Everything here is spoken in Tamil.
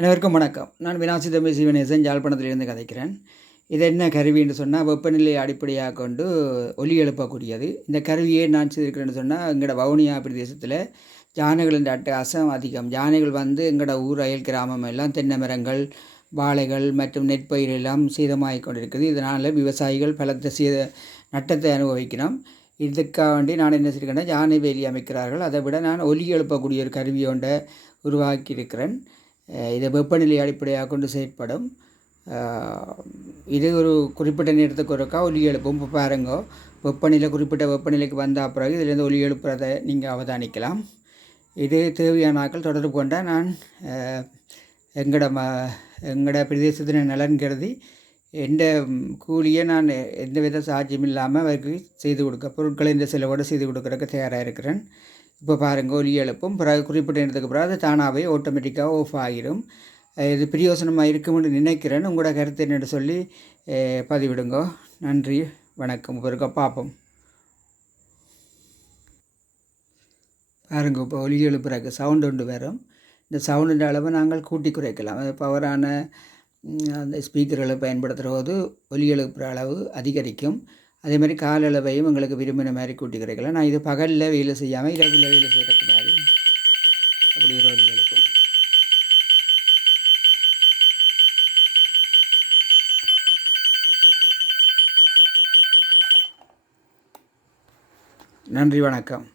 அனைவருக்கும் வணக்கம். நான் வினாசி தம்பி சிவனேசன் யாழ்ப்பாணத்திலிருந்து கதைக்கிறேன். இது என்ன கருவின்னு சொன்னால், வெப்பநிலையை அடிப்படையாக கொண்டு ஒலி எழுப்பக்கூடியது. இந்த கருவியை நான் செய்திருக்கிறேன்னு சொன்னால், எங்களோட வவுனியா பிரதேசத்தில் யானைகளின் அட்டகாசம் அதிகம். யானைகள் வந்து எங்களோட ஊர் அயல் கிராமம் எல்லாம் தென்னை மரங்கள், வாழைகள் மற்றும் நெற்பயிர் எல்லாம் சேதமாகி கொண்டிருக்குது. இதனால் விவசாயிகள் பலத்த நட்டத்தை அனுபவிக்கணும். இதுக்காக வேண்டி நான் என்ன செய்கிறேன்னா, யானை வேலி அமைக்கிறார்கள். அதை விட நான் ஒலி எழுப்பக்கூடிய ஒரு கருவி ஒன்றை உருவாக்கியிருக்கிறேன். இதை வெப்பநிலை அடிப்படையாக கொண்டு செயற்படும். இது ஒரு குறிப்பிட்ட நேரத்துக்கு ஒருக்கா ஒலி எழுப்பும். இப்போ பாருங்கோ, வெப்பநிலை குறிப்பிட்ட வெப்பநிலைக்கு வந்த பிறகு இதிலேருந்து ஒலி எழுப்புறதை நீங்கள் அவதானிக்கலாம். இது தேவையான ஆட்கள் தொடர்பு கொண்டால் நான் எங்களோட பிரதேசத்தின் நலன் கருதி எந்த கூலியை நான் எந்த வித சாட்சியம் இல்லாமல் அவருக்கு செய்து கொடுக்க பொருட்களை இந்த செலவோடு செய்து கொடுக்குறதுக்கு தயாராக இருக்கிறேன். இப்போ பாருங்கள், ஒலி எழுப்பும். பிறகு குறிப்பிட்ட நேரத்துக்கு பிறகு அது தானாகவே ஆட்டோமேட்டிக்காக ஆஃப் ஆகிடும். இது பிரயோசனமாக இருக்கும்னு நினைக்கிறேன். உங்களோட கருத்து என்னென்னு சொல்லி பதிவிடுங்க. நன்றி, வணக்கம். பிறகு பார்ப்போம். பாருங்கள், இப்போ ஒலி எழுப்புறக்கு சவுண்டு ஒன்று வரும். இந்த சவுண்டுன்ற அளவை நாங்கள் கூட்டி குறைக்கலாம். பவரான அந்த ஸ்பீக்கர்களை பயன்படுத்துகிற போது ஒலி எழுப்புற அளவு அதிகரிக்கும். அதே மாதிரி கால அளவையும் எங்களுக்கு விரும்பின மாதிரி கூட்டி குறைக்கலாம். நான் இது பகலில் வேலை செய்யாமல் இரவில் வேலை செய்கிறதுக்கு மாதிரி அப்படி ஒரு ஒலி எழுப்பும். நன்றி, வணக்கம்.